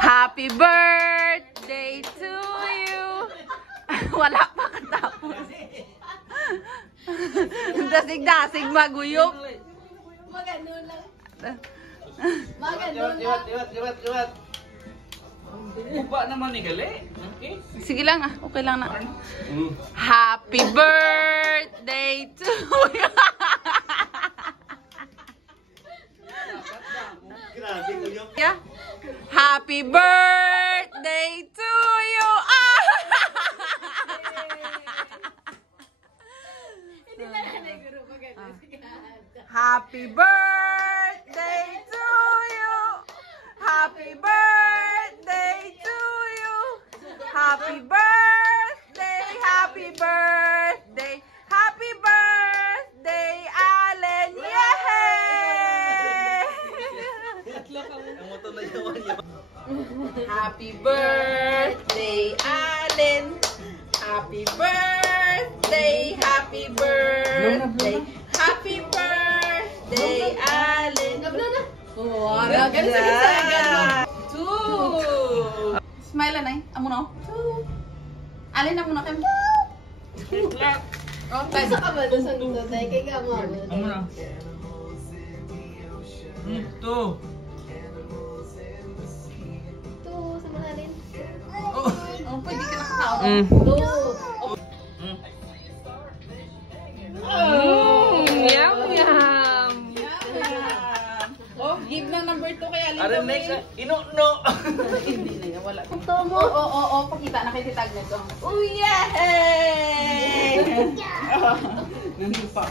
Happy birthday to you. Wala pa katapos. Dasig-dasig maguyok. Magano lang. Iwat. Buba naman ni gali. Okay. Sige lang ah, okay lang na. Happy birthday to you. Yeah. Happy birthday to you. Ah! Hindi na guru magano. Happy birthday to you. Happy birthday to you. Happy birthday, happy birthday. Happy birthday, Allen. Yay! Happy birthday, Allen. Happy birthday, happy birthday. Happy birthday, Allen. Oh, Two. Smile na amo na. Alin na muna kayo. Oh, kaysa ka ba doon sa tutay kay gamo? Amo na. Two. To sa manalin. Oh, pwede ka nakatao. To. Yum. Oh, give ng number 2 kay Alin. Are next. Ino-no. Hindi na yan, wala. Oo, pakita na kay Titag nito. Oh, yay! Nandun pa.